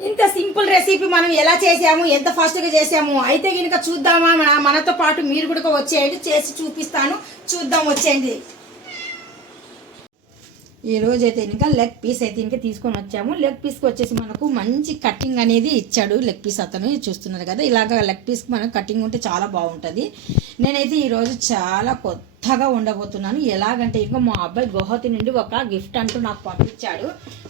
ఇంత simple recipe మనం ఎలా చేసాము, ఎంత ఫాస్ట్గా చేసాము అయితే కనుక చూద్దామా? మనతో పాటు మీరు కూడా వచ్చేయండి, చేసి చూపిస్తాను, చూద్దాం వచ్చేయండి. ఈ రోజు అయితే ఇంకా లెగ్ పీస్ అయితే ఇంకా తీసుకొని వచ్చాము. లెగ్ పీస్కి వచ్చేసి మనకు మంచి కటింగ్ అనేది ఇచ్చాడు లెగ్ పీస్ అతను, చూస్తున్నారు కదా. ఇలాగ లెగ్ పీస్కి మనకు కటింగ్ ఉంటే చాలా బాగుంటుంది. నేనైతే ఈరోజు చాలా కొత్తగా ఉండబోతున్నాను. ఎలాగంటే ఇంకా మా అబ్బాయి గౌహతి నుండి ఒక గిఫ్ట్ అంటూ నాకు పంపించాడు,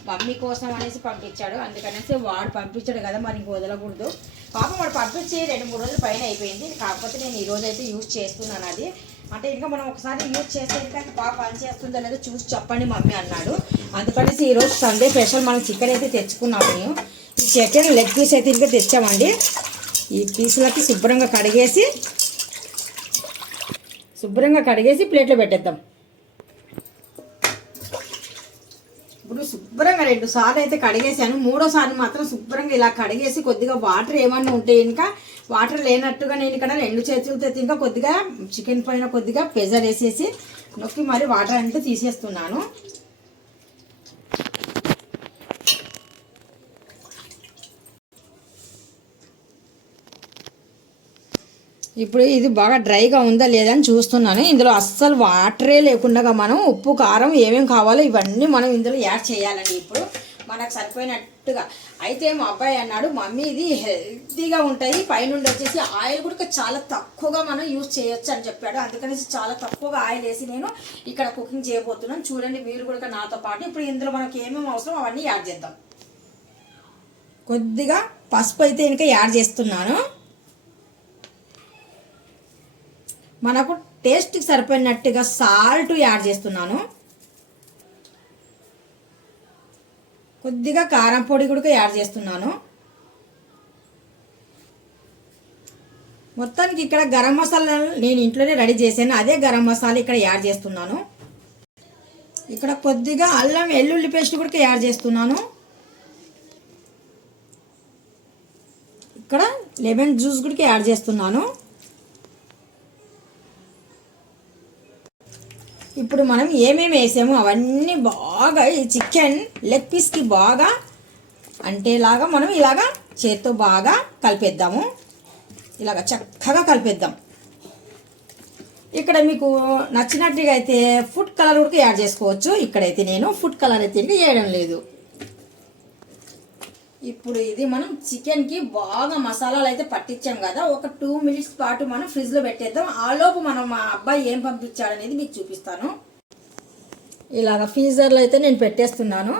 మమ్మీ కోసం అనేసి పంపించాడు. అందుకనేసి వాడు పంపించాడు కదా, మరి ఇంక వదలకూడదు. పాపం వాడు పంపించి 2-3 రోజుల పైన అయిపోయింది. కాకపోతే నేను ఈరోజు అయితే యూజ్ చేస్తున్నాను. అది అంటే ఇంకా మనం ఒకసారి యూజ్ చేస్తే ఇంకా బాగా పని చేస్తుందో లేదో చూసి చెప్పండి మమ్మీ అన్నాడు. అందుకనేసి ఈరోజు సండే స్పెషల్ మనం చికెన్ అయితే తెచ్చుకున్నాము. ఈ చికెన్ లెగ్ పీస్ అయితే ఇంకా తెచ్చామండి. ఈ పీసులకి శుభ్రంగా కడిగేసి ప్లేట్లో పెట్టేద్దాం. ఇప్పుడు శుభ్రంగా 2 సార్లు అయితే కడిగేసాను. 3వసారి మాత్రం శుభ్రంగా ఇలా కడిగేసి కొద్దిగా వాటర్ ఏమన్నా ఉంటే ఇంకా వాటర్ లేనట్టుగా నేను ఇక్కడ 2 చేతులతో ఇంకా కొద్దిగా చికెన్ పైన కొద్దిగా ప్రెజర్ వేసేసి నొక్కి మరి వాటర్ అంటే తీసేస్తున్నాను. ఇప్పుడు ఇది బాగా డ్రైగా ఉందా లేదా అని చూస్తున్నాను. ఇందులో అస్సలు వాటరే లేకుండా మనం ఉప్పు కారం ఏమేమి కావాలో ఇవన్నీ మనం ఇందులో యాడ్ చేయాలండి. ఇప్పుడు మనకు సరిపోయినట్టుగా. అయితే మా అబ్బాయి అన్నాడు, మమ్మీ ఇది హెల్తీగా ఉంటాయి, పైనుండి వచ్చేసి ఆయిల్ కూడా చాలా తక్కువగా మనం యూజ్ చేయొచ్చు అని చెప్పాడు. అందుకనేసి చాలా తక్కువగా ఆయిల్ వేసి నేను ఇక్కడ కుకింగ్ చేయబోతున్నాను. చూడండి మీరు కూడా నాతో పాటు. ఇప్పుడు ఇందులో మనకి ఏమేమి అవసరం అవన్నీ యాడ్ చేద్దాం. కొద్దిగా పసుపు అయితే ఇంకా యాడ్ చేస్తున్నాను. మనకు టేస్ట్కి సరిపోయినట్టుగా సాల్ట్ యాడ్ చేస్తున్నాను. కొద్దిగా కారం పొడి కూడా యాడ్ చేస్తున్నాను. మొత్తానికి ఇక్కడ గరం మసాలా నేను ఇంట్లోనే రెడీ చేశాను, అదే గరం మసాలా ఇక్కడ యాడ్ చేస్తున్నాను. ఇక్కడ కొద్దిగా అల్లం వెల్లుల్లి పేస్ట్ కూడా యాడ్ చేస్తున్నాను. ఇక్కడ లెమన్ జ్యూస్ కూడా యాడ్ చేస్తున్నాను. ఇప్పుడు మనం ఏమేమి వేసామో అవన్నీ బాగా ఈ చికెన్ లెగ్ పీస్కి బాగా అంటేలాగా మనం ఇలాగా చేత్తో బాగా కలిపేద్దాము. ఇలాగ చక్కగా కలిపేద్దాం. ఇక్కడ మీకు నచ్చినట్టుగా అయితే ఫుడ్ కలర్ కూడా యాడ్ చేసుకోవచ్చు. ఇక్కడైతే నేను ఫుడ్ కలర్ అయితే ఇంకా వేయడం లేదు. ఇప్పుడు ఇది మనం చికెన్కి బాగా మసాలాలు అయితే పట్టించాం కదా, ఒక 2 మినిట్స్ పాటు మనం ఫ్రిడ్జ్లో పెట్టేద్దాం. ఆలోపు మనం మా అబ్బాయి ఏం పంపించాడు అనేది మీకు చూపిస్తాను. ఇలాగ ఫ్రీజర్లో అయితే నేను పెట్టేస్తున్నాను.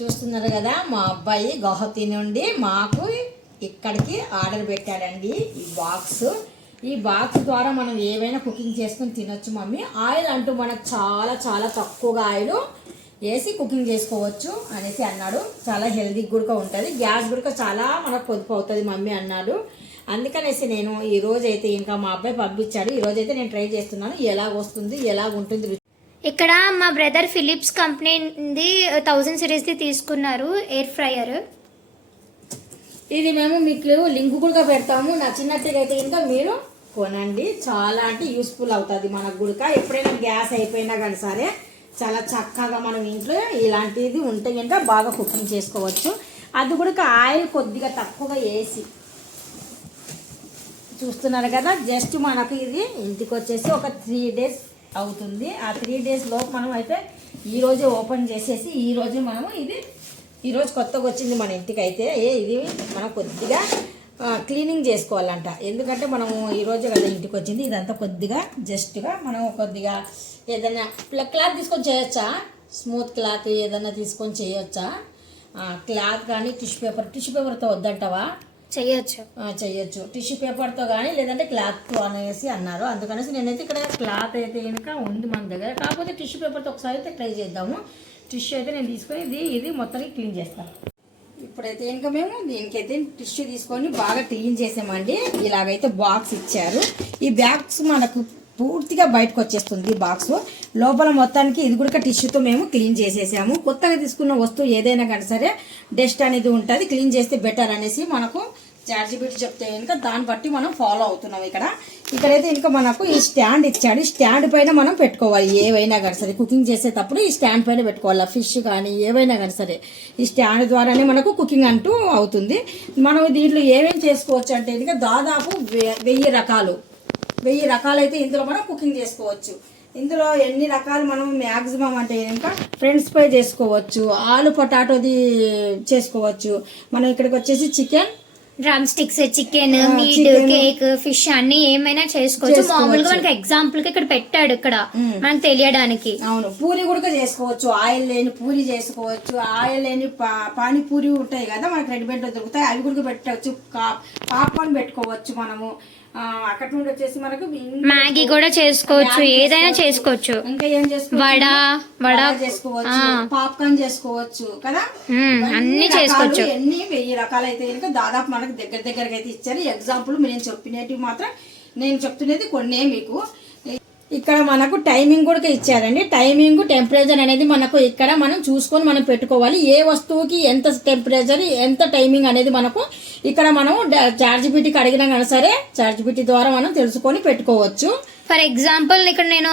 చూస్తున్నారు కదా, మా అబ్బాయి గౌహతి నుండి మాకు ఇక్కడికి ఆర్డర్ పెట్టాడండి ఈ బాక్స్. ఈ బాక్స్ ద్వారా మనం ఏవైనా కుకింగ్ చేసుకుని తినొచ్చు మమ్మీ. ఆయిల్ అంటూ మనకు చాలా చాలా తక్కువగా ఆయిల్ వేసి కుకింగ్ చేసుకోవచ్చు అనేసి అన్నాడు. చాలా హెల్దీ కూడా ఉంటుంది, గ్యాస్ కూడా చాలా మనకు పొదుపు అవుతుంది మమ్మీ అన్నాడు. అందుకనేసి నేను ఈరోజు అయితే ఇంకా మా అబ్బాయి పంపించాడు. ఈరోజు అయితే నేను ట్రై చేస్తున్నాను, ఎలాగ వస్తుంది ఎలాగ ఉంటుంది. ఇక్కడ మా బ్రదర్ ఫిలిప్స్ కంపెనీ 1000 సిరీస్ది తీసుకున్నారు ఎయిర్ ఫ్రైయర్. ఇది మేము మీకు లింక్ కూడా పెడతాము, నచ్చినట్టుగా అయితే ఇంకా మీరు కొనండి. చాలా అంటే యూస్ఫుల్ అవుతుంది మనకు కూడా. ఎప్పుడైనా గ్యాస్ అయిపోయినా కానీ సరే చాలా చక్కగా మనం ఇంట్లో ఇలాంటిది ఉంటే కనుక బాగా కుకింగ్ చేసుకోవచ్చు. అది కూడా ఆయిల్ కొద్దిగా తక్కువగా వేసి చూస్తున్నారు కదా. జస్ట్ మనకు ఇది ఇంటికి వచ్చేసి ఒక 3 డేస్ అవుతుంది. ఆ 3 డేస్ లోపు మనం అయితే ఈరోజే ఓపెన్ చేసేసి ఈరోజు మనము ఈరోజు కొత్తగా వచ్చింది మన ఇంటికి అయితే ఇది మనం కొద్దిగా క్లీనింగ్ చేసుకోవాలంట. ఎందుకంటే మనము ఈరోజు కదా ఇంటికి వచ్చింది. ఇదంతా కొద్దిగా జస్ట్గా మనం కొద్దిగా ఏదైనా క్లాత్ తీసుకొని చేయొచ్చా, స్మూత్ క్లాత్ ఏదైనా తీసుకొని చేయొచ్చా? క్లాత్ కానీ టిష్యూ పేపర్తో వద్దంటావా? చేయొచ్చు టిష్యూ పేపర్తో కానీ లేదంటే క్లాత్తో అనేసి అన్నారు. అందుకనేసి నేనైతే ఇక్కడ క్లాత్ అయితే కనుక ఉంది మన దగ్గర. కాకపోతే టిష్యూ పేపర్తో ఒకసారి అయితే ట్రై చేద్దాము. టిష్యూ అయితే నేను తీసుకొని ఇది మొత్తానికి క్లీన్ చేస్తాను. ఇప్పుడైతే ఇంకా మేము దీనికైతే టిష్యూ తీసుకొని బాగా క్లీన్ చేసామండి. ఇలాగైతే బాక్స్ ఇచ్చారు. ఈ బాక్స్ మనకు పూర్తిగా బయటకు వచ్చేస్తుంది బాక్స్ లోపల. మొత్తానికి ఇది కూడా టిష్యూతో మేము క్లీన్ చేసేసాము. కొత్తగా తీసుకున్న వస్తువు ఏదైనా కానీ సరే డస్ట్ అనేది ఉంటుంది, క్లీన్ చేస్తే బెటర్ అనేసి మనకు చార్జిబిలిటీ చెప్తే కనుక దాన్ని బట్టి మనం ఫాలో అవుతున్నాం. ఇక్కడైతే ఇంకా మనకు ఈ స్టాండ్ ఇచ్చాడు. ఈ స్టాండ్ పైన మనం పెట్టుకోవాలి ఏవైనా కానీ సరే. కుకింగ్ చేసేటప్పుడు ఈ స్టాండ్ పైన పెట్టుకోవాలి. ఫిష్ కానీ ఏవైనా కానీ సరే ఈ స్టాండ్ ద్వారానే మనకు కుకింగ్ అంటూ అవుతుంది. మనం దీంట్లో ఏమేమి చేసుకోవచ్చు అంటే కనుక దాదాపు 1000 రకాలు అయితే ఇందులో మనం కుకింగ్ చేసుకోవచ్చు. ఇందులో ఎన్ని రకాలు మనం మ్యాక్సిమం అంటే ఇంకా ఫ్రెండ్స్ ఫ్రై చేసుకోవచ్చు, ఆలు పొటాటోది చేసుకోవచ్చు. మనం ఇక్కడికి వచ్చేసి chicken drum sticks, chicken, meet, cake, fish అన్ని ఏమైనా చేసుకోవచ్చు. మామూలుగా మనకి ఎగ్జాంపుల్ కి ఇక్కడ పెట్టాడు ఇక్కడ మనకు తెలియడానికి. అవును, పూరి కూడా చేసుకోవచ్చు. ఆయిల్ లేని పూరి చేసుకోవచ్చు. ఆయిల్ లేని పానీపూరి ఉంటాయి కదా మనకి రెడీమేడ్ దొరుకుతాయి, అవి కూడా పెట్టవచ్చు. పాప్కార్న్ పెట్టుకోవచ్చు మనము. అక్కడ నుండి వచ్చేసి మనకు మ్యాగీ కూడా చేసుకోవచ్చు, ఏదైనా చేసుకోవచ్చు. ఇంకా ఏం చేసుకోవచ్చు, వడ చేసుకోవచ్చు, పాప్కార్న్ చేసుకోవచ్చు కదా, అన్ని చేసుకోవచ్చు. ఎన్ని 1000 రకాలు అయితే కనుక దాదాపు మనకు దగ్గరగా అయితే ఇచ్చారు. ఎగ్జాంపుల్ నేను చెప్పినట్టు మాత్రం నేను చెప్తున్నది కొన్ని మీకు. ఇక్కడ మనకు టైమింగ్ కూడా ఇచ్చారండి. టైమింగ్, టెంపరేచర్ అనేది మనకు ఇక్కడ మనం చూసుకొని మనం పెట్టుకోవాలి. ఏ వస్తువుకి ఎంత టెంపరేచర్, ఎంత టైమింగ్ అనేది మనకు ఇక్కడ మనం చార్జిబిలిటీకి అడిగినా కానీ సరే చార్జిబిలిటీ ద్వారా మనం తెలుసుకొని పెట్టుకోవచ్చు. ఫర్ ఎగ్జాంపుల్ ఇక్కడ నేను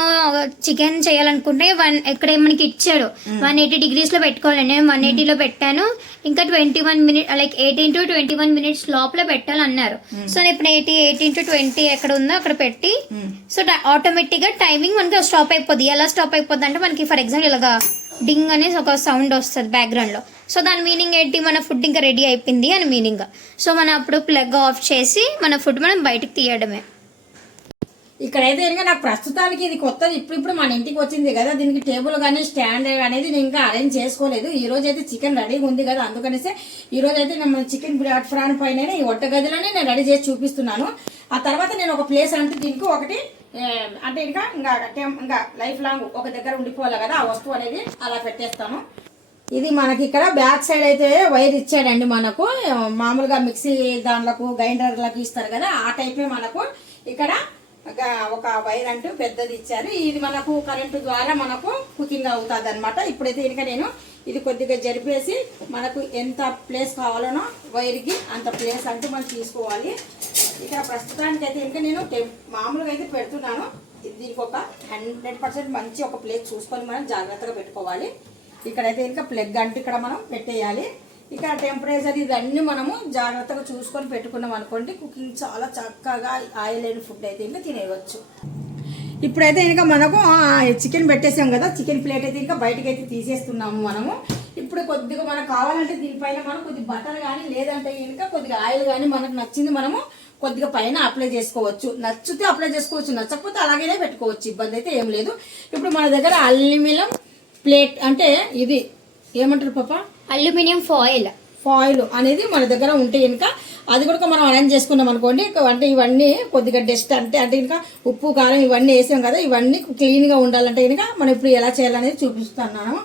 చికెన్ చేయాలనుకుంటే ఇక్కడ మనకి ఇచ్చాడు 180 degrees లో పెట్టుకోవాలి. నేను 180 లో పెట్టాను. ఇంకా 21 minutes లైక్ 18 to 21 minutes లోపల పెట్టాలన్నారు. సో నేను ఇప్పుడు 18 to 20 ఎక్కడ ఉందో అక్కడ పెట్టి సో ఆటోమేటిక్ గా టైమింగ్ మనకి స్టాప్ అయిపోద్ది. ఎలా స్టాప్ అయిపోద్ది అంటే మనకి ఫర్ ఎగ్జాంపుల్ ఇలాగా డింగ్ అనేసి ఒక సౌండ్ వస్తుంది బ్యాక్గ్రౌండ్ లో. సో దాని మీనింగ్ ఏంటి, మన ఫుడ్ ఇంకా రెడీ అయిపోయింది అని మీనింగ్. సో మనం అప్పుడు ప్లగ్ ఆఫ్ చేసి మన ఫుడ్ మనం బయటకు తీయడమే. ఇక్కడైతే ఇంకా నాకు ప్రస్తుతానికి ఇది కొత్తది, ఇప్పుడు మన ఇంటికి వచ్చింది కదా. దీనికి టేబుల్ కానీ స్టాండ్ అనేది నేను ఇంకా అరేంజ్ చేసుకోలేదు. ఈ రోజు అయితే చికెన్ రెడీగా ఉంది కదా, అందుకనేసి ఈ రోజు అయితే నేను చికెన్ ప్లాట్ఫామ్ పైన ఈ వంట గదిలోనే నేను రెడీ చేసి చూపిస్తున్నాను. ఆ తర్వాత నేను ఒక ప్లేస్ అంటే దీనికి ఒకటి అంటే ఇంకా లైఫ్ లాంగ్ ఒక దగ్గర ఉండిపోవాలి కదా ఆ వస్తువు అనేది, అలా పెట్టేస్తాను. ఇది మనకి ఇక్కడ బ్యాక్ సైడ్ అయితే వైర్ ఇచ్చాడండి. మనకు మామూలుగా మిక్సీ దాంట్లకు గ్రైండర్లకు ఇస్తారు కదా, ఆ టైపే మనకు ఇక్కడ ఒక వైర్ అంటూ పెద్దది ఇచ్చారు. ఇది మనకు కరెంటు ద్వారా మనకు కుకింగ్ అవుతుంది అనమాట. ఇప్పుడైతే ఇంకా నేను ఇది కొద్దిగా జరిపేసి మనకు ఎంత ప్లేస్ కావాలనో వైర్కి అంత ప్లేస్ అంటూ మనం తీసుకోవాలి. ఇక్కడ ప్రస్తుతానికి అయితే ఇంకా నేను మామూలుగా అయితే పెడుతున్నాను. దీనికి ఒక 100% మంచి ఒక ప్లేస్ చూసుకొని మనం జాగ్రత్తగా పెట్టుకోవాలి. ఇక్కడైతే ఇంకా ప్లగ్ అంటూ ఇక్కడ మనం పెట్టేయాలి. ఇక్కడ టెంపరేచర్ ఇవన్నీ మనము జాగ్రత్తగా చూసుకొని పెట్టుకున్నాం అనుకోండి, కుకింగ్ చాలా చక్కగా ఆయిల్ లేని ఫుడ్ అయితే ఇంకా తినేయవచ్చు. ఇప్పుడైతే ఇంకా మనకు చికెన్ పెట్టేసాం కదా, చికెన్ ప్లేట్ అయితే ఇంకా బయటకు అయితే తీసేస్తున్నాము మనము. ఇప్పుడు కొద్దిగా మనకు కావాలంటే దీనిపైన మనం కొద్దిగా బటర్ కానీ లేదంటే ఇంకా కొద్దిగా ఆయిల్ కానీ మనకు నచ్చింది మనము కొద్దిగా పైన అప్లై చేసుకోవచ్చు. నచ్చితే అప్లై చేసుకోవచ్చు, నచ్చకపోతే అలాగే పెట్టుకోవచ్చు, ఇబ్బంది అయితే ఏం లేదు. ఇప్పుడు మన దగ్గర అల్యూమినియం ప్లేట్ అంటే ఇది ఏమంటారు పాప, అల్యూమినియం ఫాయిల్ అనేది మన దగ్గర ఉంటే ఇంకా అది కూడా మనం అరేంజ్ చేసుకున్నాం అనుకోండి. అంటే ఇవన్నీ కొద్దిగా డస్ట్ అంటే ఇంకా ఉప్పు కారం ఇవన్నీ వేసాం కదా, ఇవన్నీ క్లీన్గా ఉండాలంటే ఇంకా మనం ఇప్పుడు ఎలా చేయాలనేది చూపిస్తున్నాను.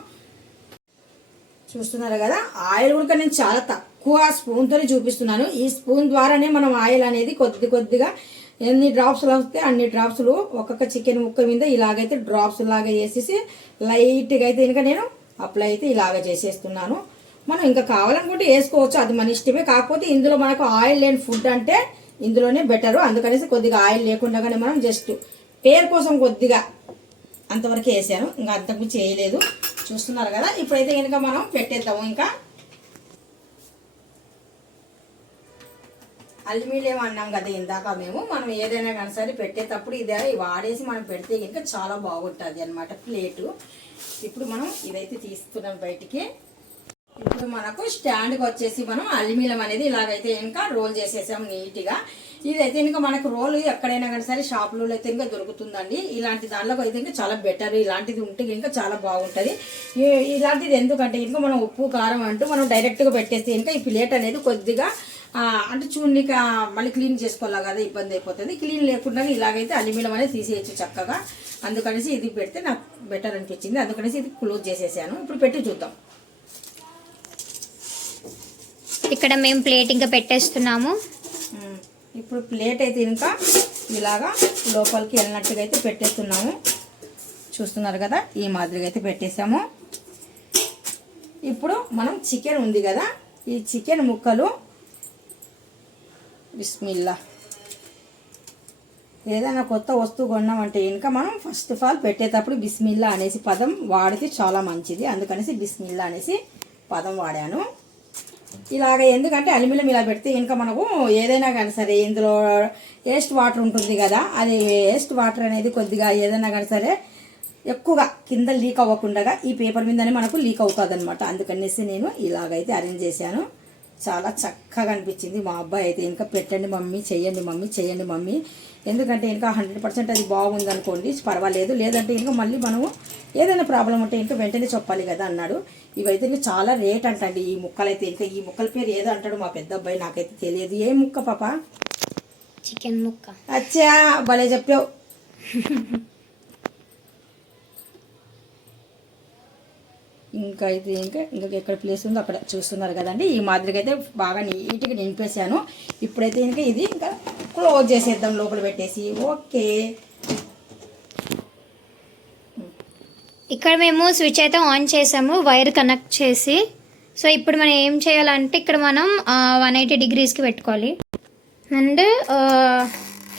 చూస్తున్నారు కదా, ఆయిల్ కూడా నేను చాలా తక్కువ స్పూన్తోనే చూపిస్తున్నాను. ఈ స్పూన్ ద్వారానే మనం ఆయిల్ అనేది కొద్దిగా ఎన్ని డ్రాప్స్లు వస్తే అన్ని డ్రాప్స్లు ఒక్కొక్క చికెన్ ముక్క మీద ఇలాగైతే డ్రాప్స్ లాగా వేసేసి లైట్గా అయితే ఇంకా నేను అప్లై అయితే ఇలాగ చేసేస్తున్నాను. మనం ఇంకా కావాలనుకుంటే వేసుకోవచ్చు, అది మన ఇష్టమే. కాకపోతే ఇందులో మనకు ఆయిల్ లేని ఫుడ్ అంటే ఇందులోనే బెటరు. అందుకనేసి కొద్దిగా ఆయిల్ లేకుండానే మనం జస్ట్ పేరు కోసం కొద్దిగా అంతవరకు వేసాను, ఇంకా అంతకు చేయలేదు. చూస్తున్నారు కదా, ఇప్పుడైతే కనుక మనం పెట్టేద్దాము. ఇంకా అల్యూమినియం అన్నాం కదా ఇందాక మనం ఏదైనా కానీ సరే పెట్టేటప్పుడు ఇదే వాడేసి మనం పెడితే కనుక చాలా బాగుంటుంది అనమాట ప్లేటు. ఇప్పుడు మనం ఇదైతే తీస్తున్నాం బయటికి. ఇప్పుడు మనకు స్టాండ్కి వచ్చేసి మనం అల్యూమినియం అనేది ఇలాగైతే ఇంకా రోల్ చేసేసాం నీట్గా. ఇదైతే ఇంకా మనకు రోల్ ఎక్కడైనా కానీ సరే షాపులో అయితే ఇంకా దొరుకుతుందండి. ఇలాంటి దాంట్లో అయితే ఇంకా చాలా బెటర్, ఇలాంటిది ఉంటే ఇంకా చాలా బాగుంటుంది. ఇలాంటిది ఎందుకంటే ఇంకా మనం ఉప్పు కారం అంటూ మనం డైరెక్ట్గా పెట్టేస్తే ఇంకా ఈ ప్లేట్ అనేది కొద్దిగా అంటే చూడనిక మళ్ళీ క్లీన్ చేసుకోవాలి కదా, ఇబ్బంది అయిపోతుంది. క్లీన్ లేకుండా ఇలాగైతే అల్యూమినియం అనేది తీసేయచ్చు చక్కగా. అందుకనేసి ఇది పెడితే నాకు బెటర్ అనిపించింది, అందుకనేసి ఇది క్లోజ్ చేసేసాను. ఇప్పుడు పెట్టి చూద్దాం. ఇక్కడ మేము ప్లేట్ ఇంకా పెట్టేస్తున్నాము. ఇప్పుడు ప్లేట్ అయితే ఇంకా ఇలాగా లోపలికి వెళ్ళినట్టుగా అయితే పెట్టేస్తున్నాము. చూస్తున్నారు కదా, ఈ మాదిరిగా అయితే పెట్టేసాము. ఇప్పుడు మనం చికెన్ ఉంది కదా, ఈ చికెన్ ముక్కలు బిస్మిల్లా. ఏదైనా కొత్త వస్తువు కొన్నామంటే ఇంకా మనం ఫస్ట్ ఆఫ్ ఆల్ పెట్టేటప్పుడు బిస్మిల్లా అనేసి పదం వాడితే చాలా మంచిది. అందుకనేసి బిస్మిల్లా అనేసి పదం వాడాను. ఇలాగ ఎందుకంటే అల్యూమినియం ఇలా పెడితే ఇంకా మనకు ఏదైనా కానీ సరే ఇందులో వేస్ట్ వాటర్ ఉంటుంది కదా, అది వేస్ట్ వాటర్ అనేది కొద్దిగా ఏదైనా కానీ సరే ఎక్కువగా కింద లీక్ అవ్వకుండా ఈ పేపర్ మీదనే మనకు లీక్ అవుతుంది అనమాట. అందుకనేసి నేను ఇలాగైతే అరేంజ్ చేశాను. చాలా చక్కగా అనిపించింది. మా అబ్బాయి అయితే ఇంకా పెట్టండి మమ్మీ, చెయ్యండి మమ్మీ, చెయ్యండి మమ్మీ, ఎందుకంటే ఇంకా 100% అది బాగుంది అనుకోండి పర్వాలేదు, లేదంటే ఇంకా మళ్ళీ మనము ఏదైనా ప్రాబ్లం ఉంటే ఇంకా వెంటనే చెప్పాలి కదా అన్నాడు. ఇవైతే ఇంకా చాలా రేట్ అంటండి ఈ ముక్కలైతే. ఇంకా ఈ ముక్కల పేరు ఏదో అంటాడు మా పెద్ద అబ్బాయి, నాకైతే తెలియదు. ఏ ముక్క పాప? చికెన్ ముక్క. అచ్చా భలే చెప్పావు. ఇంకా అయితే ఇంకా ఎక్కడ ప్లేస్ ఉందో అక్కడ చూస్తున్నారు కదండి. ఈ మాదిరిగా అయితే బాగా నీట్గా నింపేశాను. ఇప్పుడైతే ఇంకా ఇది ఇంకా క్లోజ్ చేసేద్దాం లోపల పెట్టేసి. ఓకే, ఇక్కడ మేము స్విచ్ అయితే ఆన్ చేసాము వైర్ కనెక్ట్ చేసి. సో ఇప్పుడు మనం ఏం చేయాలంటే ఇక్కడ మనం 180 degreesకి పెట్టుకోవాలి and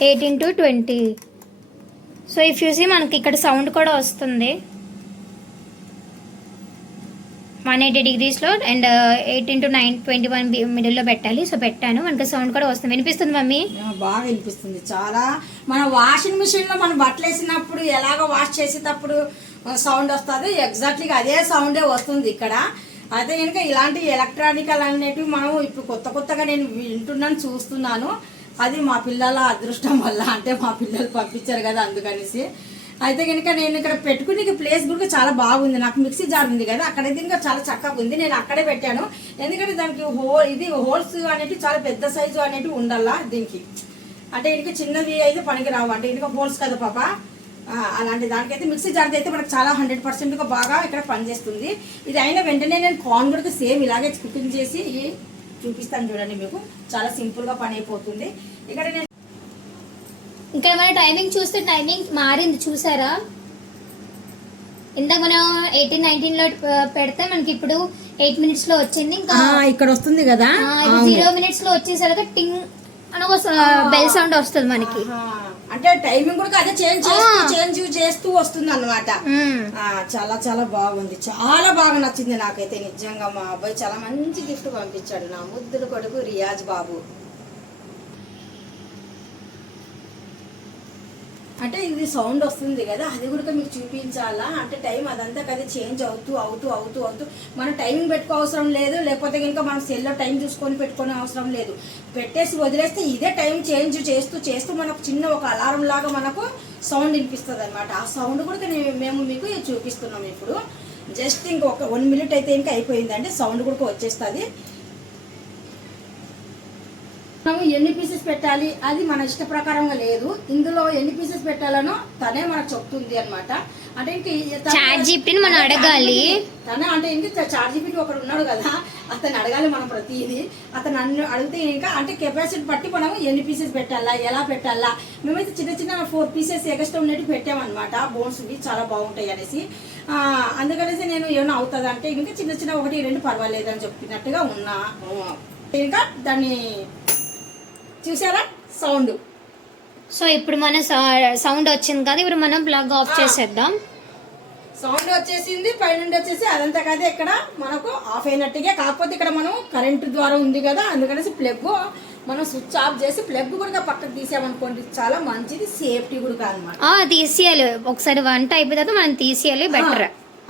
18-20. So if you see మనకి ఇక్కడ సౌండ్ కూడా వస్తుంది 180 degreesలో అండ్ 18-21 మిడిల్లో పెట్టాలి. సో పెట్టాను, మనకి సౌండ్ కూడా వస్తుంది. వినిపిస్తుంది మమ్మీ? బాగా వినిపిస్తుంది చాలా. మన వాషింగ్ మిషన్లో మనం బట్టలు వేసినప్పుడు ఎలాగో వాష్ చేసేటప్పుడు సౌండ్ వస్తుంది, ఎగ్జాక్ట్లీగా అదే సౌండే వస్తుంది ఇక్కడ. అయితే కనుక ఇలాంటి ఎలక్ట్రానికల్ అనేటివి మనం ఇప్పుడు కొత్తగా నేను వింటున్నాను, చూస్తున్నాను. అది మా పిల్లల అదృష్టం వల్ల, అంటే మా పిల్లలు పంపించారు కదా అందుకనేసి. అయితే కనుక నేను ఇక్కడ పెట్టుకునే ప్లేస్ కూడా చాలా బాగుంది. నాకు మిక్సీ జార్ ఉంది కదా, అక్కడైతే ఇంకా చాలా చక్కగా ఉంది. నేను అక్కడే పెట్టాను ఎందుకంటే దానికి హోల్స్ అనేవి చాలా పెద్ద సైజు అనేవి ఉండాలా దీనికి. అంటే ఇంకా చిన్నవి అయితే పనికి రావు, అంటే ఇంకా హోల్స్ కదా పాప. అలాంటి దానికైతే మిక్సీ జార్ అయితే మనకు చాలా 100%గా బాగా ఇక్కడ పనిచేస్తుంది. ఇది అయిన వెంటనే నేను కార్న్ కూడా సేమ్ ఇలాగే కుకింగ్ చేసి చూపిస్తాను చూడండి మీకు. చాలా సింపుల్గా పని అయిపోతుంది. ఇక్కడ నేను ఇక్కడ మన టైమింగ్ చూస్తే టైమింగ్ మారింది చూసారా? ఇందాక మనం 18-19లో పెడితే మనకి ఇప్పుడు 8 minutesలో వచ్చింది. ఇంకా ఇక్కడ వస్తుంది కదా, 0 minutesలో వచ్చేసరికి టింగ్ అని ఒక బెల్ సౌండ్ వస్తుంది మనకి. అంటే టైమింగ్ కూడా అదే చేంజ్ చేస్తూ వస్తుంది అన్నమాట. చాలా చాలా బాగుంది, చాలా బాగా నచ్చింది నాకైతే నిజంగా. మా అబ్బాయి చాలా మంచి గిఫ్ట్ పంపించాడు, నా ముద్దుల కొడుకు రియాజ్ బాబు. అంటే ఇది సౌండ్ వస్తుంది కదా, అది కూడా మీకు చూపించాలా. అంటే టైం అదంతా కదా చేంజ్ అవుతూ మనం టైమింగ్ పెట్టుకో అవసరం లేదు, లేకపోతే ఇంకా మనం సెల్లో టైం చూసుకొని పెట్టుకునే అవసరం లేదు. పెట్టేసి వదిలేస్తే ఇదే టైం చేంజ్ చేస్తూ మనకు చిన్న ఒక అలారం లాగా మనకు సౌండ్ వినిపిస్తుంది అనమాట. ఆ సౌండ్ కూడా మేము మీకు చూపిస్తున్నాం ఇప్పుడు. జస్ట్ ఇంకొక 1 minute అయితే ఇంకా అయిపోయిందంటే సౌండ్ కూడా వచ్చేస్తుంది. మనం ఎన్ని పీసెస్ పెట్టాలి అది మన ఇష్ట ప్రకారంగా లేదు, ఇందులో ఎన్ని పీసెస్ పెట్టాలనో తనే మనకు చెప్తుంది అనమాట. అంటే ఇంకా చాట్‌జీపీటీని మనం అడగాలి. తనే అంటే ఇంకా చాట్‌జీపీటీ ఒకడు ఉన్నాడు కదా, అతను అడగాలి మనం ప్రతిదీ. అతను అడిగితే ఇంకా అంటే కెపాసిటీ బట్టి మనం ఎన్ని పీసెస్ పెట్టాలా, ఎలా పెట్టాలా. మేమైతే చిన్న 4 pieces ఎక్స్ట్రా ఉన్నట్టు పెట్టామన్నమాట. బోన్స్ చాలా బాగుంటాయి అనేసి. అందుకనేసి నేను ఏమైనా అవుతుంది అంటే ఇంకా చిన్న 1-2 పర్వాలేదు అని చెప్పినట్టుగా ఉన్నా. ఇంకా దాన్ని చూసారా సౌండ్. సో ఇప్పుడు మన సౌండ్ వచ్చింది కదా, ఇప్పుడు మనం ప్లగ్ ఆఫ్ చేసేద్దాం. సౌండ్ వచ్చేసింది, పైనుండి వచ్చేసి అదంతా కదా ఇక్కడ మనకు ఆఫ్ అయినట్టుగా. కాకపోతే ఇక్కడ మనం కరెంటు ద్వారా ఉంది కదా, అందుకనేసి ప్లగ్ మనం స్విచ్ ఆఫ్ చేసి ప్లగ్ కూడా పక్కకు తీసామనుకోండి చాలా మంచిది, సేఫ్టీ కూడా అనమాట. తీసేయాలి ఒకసారి, వంట అయిపోయాక మనం తీసేయాలి, బెటర్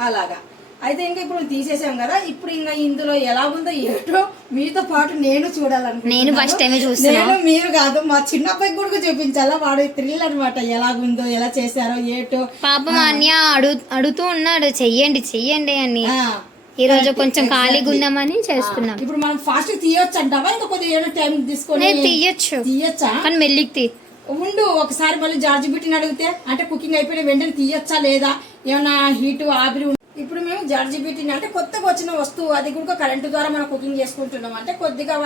అలాగా. అయితే ఇంకా ఇప్పుడు తీసేసాం కదా, ఇప్పుడు ఇంకా ఇందులో ఎలా ఉందో ఏంటో మీతో పాటు నేను చూడాలనుకుంటున్నాను. నేను ఫస్ట్ టైం చూస్తాను, మీరు కాదు, మా చిన్న అబ్బాయికి కూడా చూపించాలా. వాడు థ్రిల్ అనమాట, ఎలాగుందో ఎలా చేశారో ఏటో. పాపం అన్య అడుగుతూ ఉన్నాడు చెయ్యండి అని. ఈ రోజు కొంచెం ఖాళీగా ఉన్నామని చేస్తున్నాం. ఇప్పుడు మనం ఫాస్ట్ తీయొచ్చు అంటావా, ఇంకా కొద్దిగా టైం తీసుకొని తీయొచ్చా? కానీ మెల్లికి ఉండు, ఒకసారి మళ్ళీ జార్జి బిట్టిని అడిగితే అంటే కుకింగ్ అయిపోయిన వెంటనే తీయొచ్చా లేదా, ఏమన్నా హీటు ఆవిరి. ఇప్పుడు మేము జార్జి బిట్టిని అంటే కొత్తగా వచ్చిన వస్తువు, అది కూడా కరెంటు ద్వారా మనం కుకింగ్ చేసుకుంటున్నాం. అంటే కొద్దిగా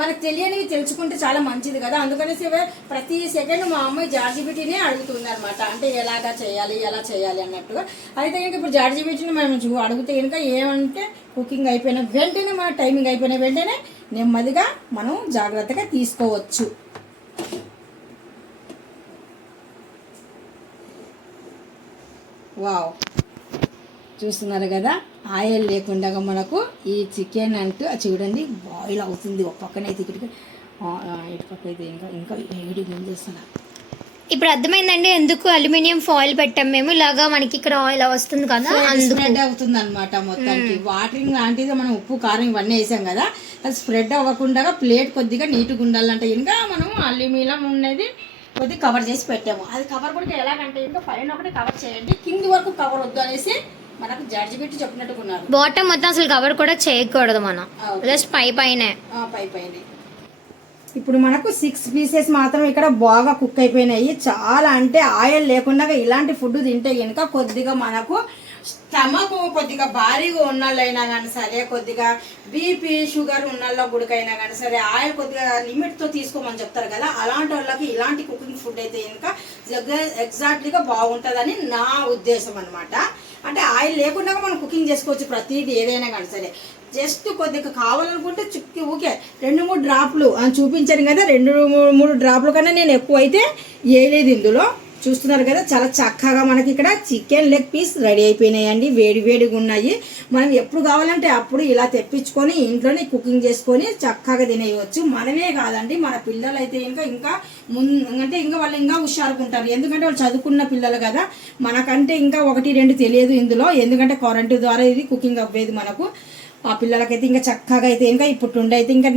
మనకు తెలియనివి తెలుసుకుంటే చాలా మంచిది కదా, అందుకనేసి ప్రతి సెకండ్ మా అమ్మాయి జార్జి బిట్టినే అడుగుతుంది అనమాట. అంటే ఎలా చేయాలి అన్నట్టుగా. అయితే కనుక ఇప్పుడు జార్జి బిట్టిని మనం అడిగితే కనుక ఏమంటే కుకింగ్ అయిపోయిన వెంటనే మన టైమింగ్ అయిపోయిన వెంటనే నెమ్మదిగా మనం జాగ్రత్తగా తీసుకోవచ్చు. వావ్, చూస్తున్నారు కదా, ఆయిల్ లేకుండా మనకు ఈ చికెన్ అంటూ చూడండి బాయిల్ అవుతుంది. ఒక పక్కన అయితే ఇటు పక్క అయితే ఇంకా ఇంకా వేడి ముందేస్తున్నా. ఇప్పుడు అర్థమైందండి ఎందుకు అల్యూమినియం ఫాయిల్ పెట్టాం మేము. ఇలాగా మనకి ఇక్కడ ఆయిల్ వస్తుంది కదా, స్ప్రెడ్ అవుతుంది అనమాట మొత్తానికి. వాటరింగ్ లాంటిది మనం ఉప్పు కారం ఇవన్నీ వేసాం కదా, అది స్ప్రెడ్ అవ్వకుండా ప్లేట్ కొద్దిగా నీట్గా ఉండాలంటే ఇంకా మనం అల్యూమినియం ఉన్నది కొద్దిగా కవర్ చేసి పెట్టాము. అది కవర్ కూడా ఎలాగంటే ఇంకా పైన ఒకటి కవర్ చేయండి, కింది వరకు కవర్ వద్దు అనేసి మనకు జడ్జి పెట్టి చెప్పినట్టుకున్నారు. బాటమ్ మొత్తం అసలు కవర్ కూడా చేయకూడదు మనం, జస్ట్ పై పైనే. ఇప్పుడు మనకు 6 పీసెస్ మాత్రం ఇక్కడ బాగా కుక్ అయిపోయినాయి. చాలా అంటే ఆయిల్ లేకుండా ఇలాంటి ఫుడ్ తింటే కనుక కొద్దిగా మనకు స్టమక్ కొద్దిగా భారీగా ఉన్నోళ్ళైనా కానీ సరే, కొద్దిగా బీపీ షుగర్ ఉన్నోళ్ళ గుడికైనా కానీ సరే ఆయిల్ కొద్దిగా లిమిట్తో తీసుకోమని చెప్తారు కదా, అలాంటి వాళ్ళకి ఇలాంటి కుకింగ్ ఫుడ్ అయితే కనుక ఎగ్జాక్ట్లీగా బాగుంటుందని నా ఉద్దేశం అనమాట. అంటే ఆయిల్ లేకుండా మనం కుకింగ్ చేసుకోవచ్చు ప్రతిదీ ఏదైనా కానీ సరే. జస్ట్ కొద్దిగా కావాలనుకుంటే చుక్కి ఊకే 2-3 డ్రాప్లు అని చూపించాను కదా, 2-3 డ్రాప్ల కన్నా నేను ఎక్కువ అయితే వేయలేదు ఇందులో. చూస్తున్నారు కదా, చాలా చక్కగా మనకి ఇక్కడ చికెన్ లెగ్ పీస్ రెడీ అయిపోయినాయండి. వేడి వేడిగా ఉన్నాయి. మనం ఎప్పుడు కావాలంటే అప్పుడు ఇలా తెప్పించుకొని ఇంట్లోనే కుకింగ్ చేసుకొని చక్కగా తినేయవచ్చు. మనమే కాదండి, మన పిల్లలు అయితే ఇంకా అంటే ఇంకా వాళ్ళు ఇంకా హుషారుకుంటారు. ఎందుకంటే వాళ్ళు చదువుకున్న పిల్లలు కదా, మనకంటే ఇంకా 1-2 తెలియదు ఇందులో. ఎందుకంటే కరెంటు ద్వారా ఇది కుకింగ్ అవ్వేది మనకు. మా పిల్లలకైతే ఇంకా చక్కగా అయితే ఇంకా ఇప్పుడు ఉండైతే ఇంకా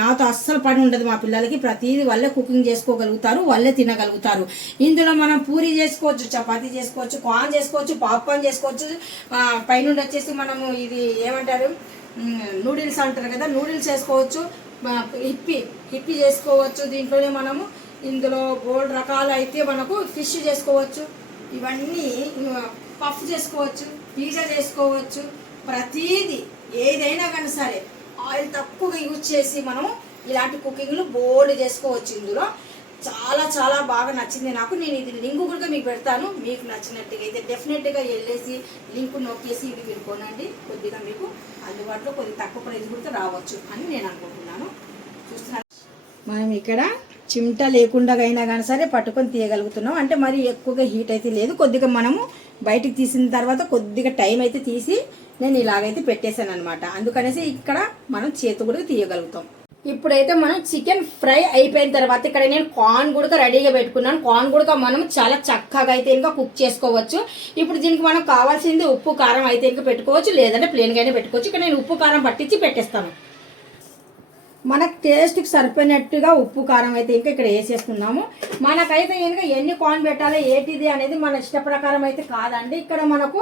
నాతో అస్సలు పని ఉండదు. మా పిల్లలకి ప్రతిదీ వాళ్ళే కుకింగ్ చేసుకోగలుగుతారు, వాళ్ళే తినగలుగుతారు. ఇందులో మనం పూరి చేసుకోవచ్చు, చపాతీ చేసుకోవచ్చు, కార్న్ చేసుకోవచ్చు, పాప్కార్న్ చేసుకోవచ్చు. పైనుండి వచ్చేసి మనము ఇది ఏమంటారు నూడిల్స్ అంటారు కదా, నూడిల్స్ చేసుకోవచ్చు, హిప్పి చేసుకోవచ్చు. దీంట్లోనే మనము ఇందులో బోల్డ్ రకాలు అయితే మనకు ఫిష్ చేసుకోవచ్చు, ఇవన్నీ పఫ్ చేసుకోవచ్చు, పిజ్జా చేసుకోవచ్చు. ప్రతిదీ ఏదైనా కానీ సరే ఆయిల్ తక్కువగా యూజ్ చేసి మనం ఇలాంటి కుకింగ్లు బోల్డ్ చేసుకోవచ్చు. ఇందులో చాలా చాలా బాగా నచ్చింది నాకు. నేను ఇది లింక్ కూడా మీకు పెడతాను, మీకు నచ్చినట్టుగా అయితే డెఫినెట్గా వెళ్ళేసి లింక్ నొక్కేసి ఇది మీరు కొనండి. కొద్దిగా మీకు అందుబాటులో కొద్దిగా తక్కువ ప్రైస్ కూడా రావచ్చు అని నేను అనుకుంటున్నాను. చూస్తున్నాను మనం ఇక్కడ చిమ్టా లేకుండా అయినా కానీ సరే పట్టుకొని తీయగలుగుతున్నాం. అంటే మరి ఎక్కువగా హీట్ అయితే లేదు. కొద్దిగా మనము బయటికి తీసిన తర్వాత కొద్దిగా టైం అయితే తీసి నేను ఇలాగైతే పెట్టేశాను అనమాట. అందుకనేసి ఇక్కడ మనం చేతి కూడా తీయగలుగుతాం. ఇప్పుడైతే మనం చికెన్ ఫ్రై అయిపోయిన తర్వాత ఇక్కడ నేను కార్న్ కూడా రెడీగా పెట్టుకున్నాను. కార్న్ కూడా మనం చాలా చక్కగా అయితే ఇంకా కుక్ చేసుకోవచ్చు. ఇప్పుడు దీనికి మనం కావాల్సింది ఉప్పు కారం అయితే ఇంకా పెట్టుకోవచ్చు, లేదంటే ప్లేన్గానే పెట్టుకోవచ్చు. ఇక్కడ నేను ఉప్పు కారం పట్టించి పెట్టేస్తాను. మనకు టేస్ట్కి సరిపోయినట్టుగా ఉప్పు కారం అయితే ఇంకా ఇక్కడ వేసేస్తున్నాము. మనకైతే ఇంకా ఎన్ని కార్న్ పెట్టాలి ఏంటిది అనేది మన ఇష్ట ప్రకారం అయితే కాదండి. ఇక్కడ మనకు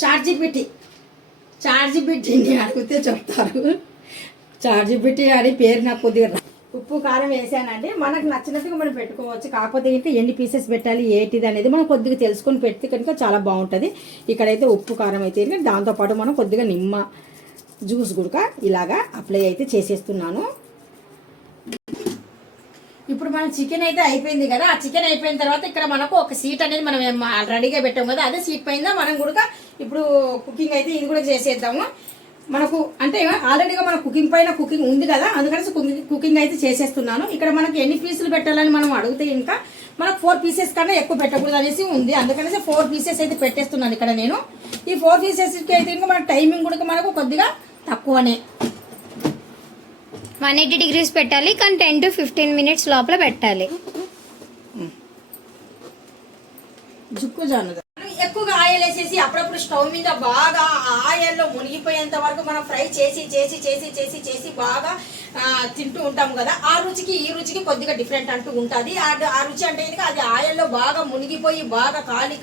చార్జిబిట్టిని అడిగితే చెప్తారు. చార్జిబిట్టి అని పేరు నాకు కొద్దిగా. ఉప్పు కారం వేసానండి, మనకు నచ్చినట్టుగా మనం పెట్టుకోవచ్చు. కాకపోతే ఇంకా ఎన్ని పీసెస్ పెట్టాలి ఏంటిది అనేది మనం కొద్దిగా తెలుసుకొని పెడితే కనుక చాలా బాగుంటుంది. ఇక్కడైతే ఉప్పు కారం అయితే ఇంకా దాంతోపాటు మనం కొద్దిగా నిమ్మ జ్యూస్ కూడా ఇలాగా అప్లై అయితే చేసేస్తున్నాను. ఇప్పుడు మనం చికెన్ అయితే అయిపోయింది కదా, ఆ చికెన్ అయిపోయిన తర్వాత ఇక్కడ మనకు ఒక సీట్ అనేది మనం రెడీగా పెట్టాం కదా, అదే సీట్ పైన మనం కూడా ఇప్పుడు కుకింగ్ అయితే ఇది కూడా చేసేద్దాము. మనకు అంటే ఆల్రెడీగా మన కుకింగ్ పైన కుకింగ్ ఉంది కదా, అందుకని కుకింగ్ అయితే చేసేస్తున్నాను. ఇక్కడ మనకి ఎన్ని పీసులు పెట్టాలని మనం అడిగితే ఇంకా మనకు 4 పీసెస్ కన్నా ఎక్కువ పెట్టకూడదు అనేసి ఉంది. అందుకనేసి 4 పీసెస్ అయితే పెట్టేస్తున్నాను ఇక్కడ నేను. ఈ 4 పీసెస్కి అయితే ఇంకా మన టైమింగ్ కూడా మనకు కొద్దిగా తక్కువనే 180 degrees పెట్టాలి, కానీ 10 to 15 minutes లోపల పెట్టాలి. జుక్కు జాను ఎక్కువగా ఆయిల్ వేసేసి అప్పుడప్పుడు స్టవ్ మీద బాగా ఆయిల్లో మునిగిపోయేంత వరకు మనం ఫ్రై చేసి బాగా తింటూ ఉంటాం కదా, ఆ రుచికి ఈ రుచికి కొద్దిగా డిఫరెంట్ అంటూ ఉంటుంది. ఆ రుచి అంటే అది ఆయిల్లో బాగా మునిగిపోయి బాగా కాలి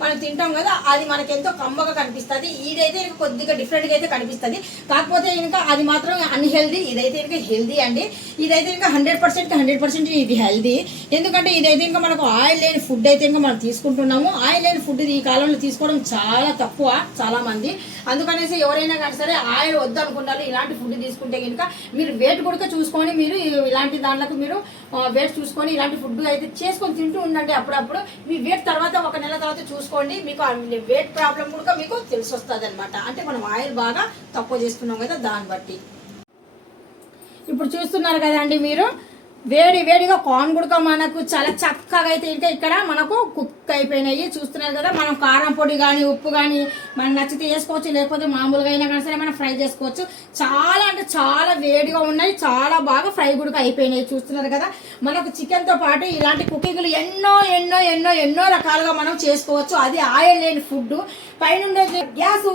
మనం తింటాం కదా, అది మనకి ఎంతో కమ్మగా కనిపిస్తుంది. ఇదైతే కొద్దిగా డిఫరెంట్గా అయితే కనిపిస్తుంది. కాకపోతే ఇంకా అది మాత్రం అన్హెల్దీ, ఇదైతే ఇంకా హెల్దీ అండి. ఇదైతే ఇంకా 100% ఇది హెల్దీ. ఎందుకంటే ఇదైతే ఇంకా మనకు ఆయిల్ లేని ఫుడ్ అయితే ఇంకా మనం తీసుకుంటున్నాము. ఆయిల్ లేని ఫుడ్ ఈ కాలంలో తీసుకోవడం చాలా తక్కువ చాలా మంది. అందుకనేసి ఎవరైనా కానీ సరే ఆయిల్ వద్దనుకున్నారు ఇలాంటి ఫుడ్ తీసుకుంటే కనుక మీరు వెయిట్ కూడా చూసుకొని మీరు ఇలాంటి దాంట్లోకి మీరు వెయిట్ చూసుకొని ఇలాంటి ఫుడ్ అయితే చేసుకొని తింటూ ఉండండి. అప్పుడప్పుడు మీ వెయిట్ తర్వాత 1 నెల తర్వాత చూసుకోండి, మీకు వెయిట్ ప్రాబ్లం కూడా మీకు తెలిసి వస్తుంది అనమాట. అంటే మనం ఆయిల్ బాగా తక్కువ చేస్తున్నాం కదా దాన్ని బట్టి. ఇప్పుడు చూస్తున్నారు కదండి మీరు, వేడి వేడిగా కార్న్ కూడా మనకు చాలా చక్కగా అయితే ఇంకా ఇక్కడ మనకు కుక్ అయిపోయినాయి. చూస్తున్నారు కదా, మనం కారం పొడి కానీ ఉప్పు కానీ మనం నచ్చితే వేసుకోవచ్చు, లేకపోతే మామూలుగా అయినా కానీ సరే మనం ఫ్రై చేసుకోవచ్చు. చాలా అంటే చాలా వేడిగా ఉన్నాయి, చాలా బాగా ఫ్రై కూడా అయిపోయినాయి. చూస్తున్నారు కదా, మనకు చికెన్తో పాటు ఇలాంటి కుకింగ్లు ఎన్నో ఎన్నో ఎన్నో ఎన్నో రకాలుగా మనం చేసుకోవచ్చు. అది ఆయిల్ లేని ఫుడ్. పైన గ్యాస్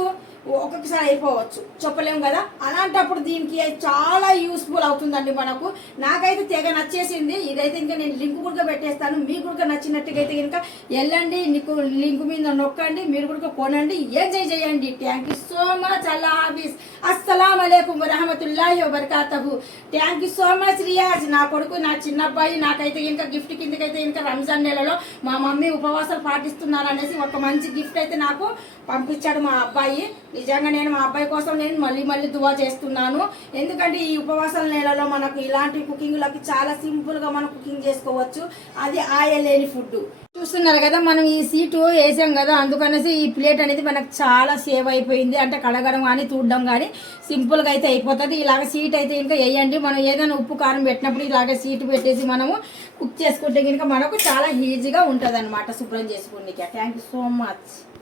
ఒక్కొక్కసారి అయిపోవచ్చు, చెప్పలేము కదా. అలాంటప్పుడు దీనికి చాలా యూస్ఫుల్ అవుతుందండి మనకు. నాకైతే తెగ నచ్చేసింది. ఇదైతే ఇంకా నేను లింక్ కూడా పెట్టేస్తాను. మీకు కూడా నచ్చినట్టుగా అయితే కనుక వెళ్ళండి, నీకు లింక్ మీద నొక్కండి, మీరు కూడా కొనండి, ఎంజాయ్ చేయండి. Thank you so much. అల్లా హాఫీజ్. అస్సలాం అలైకుం వరహమతుల్లాహి వబర్కాతహు. Thank you so much Riyaz. నా కొడుకు, నా చిన్న అబ్బాయి నాకైతే ఇంకా గిఫ్ట్ కిందకైతే ఇంకా రంజాన్ నెలలో మా మమ్మీ ఉపవాసాలు పాటిస్తున్నారు అనేసి ఒక మంచి గిఫ్ట్ అయితే నాకు పంపించాడు మా అబ్బాయి. నిజంగా నేను మా అబ్బాయి కోసం నేను మళ్ళీ మళ్ళీ దువా చేస్తున్నాను. ఎందుకంటే ఈ ఉపవాసాల నెలలో మనకు ఇలాంటి కుకింగ్లకి చాలా సింపుల్గా మనం కుకింగ్ చేసుకోవచ్చు. అది ఆయిల్ లేని ఫుడ్. చూస్తున్నారు కదా, మనం ఈ సీటు వేసాం కదా, అందుకనేసి ఈ ప్లేట్ అనేది మనకు చాలా సేవ్ అయిపోయింది. అంటే కడగడం కానీ తూడడం కానీ సింపుల్గా అయితే అయిపోతుంది. ఇలాగ సీట్ అయితే ఇంకా వేయండి. మనం ఏదైనా ఉప్పు కారం పెట్టినప్పుడు ఇలాగే సీటు పెట్టేసి మనము కుక్ చేసుకుంటే కనుక మనకు చాలా ఈజీగా ఉంటుంది అనమాట శుభ్రం చేసుకోండి. Thank you so much.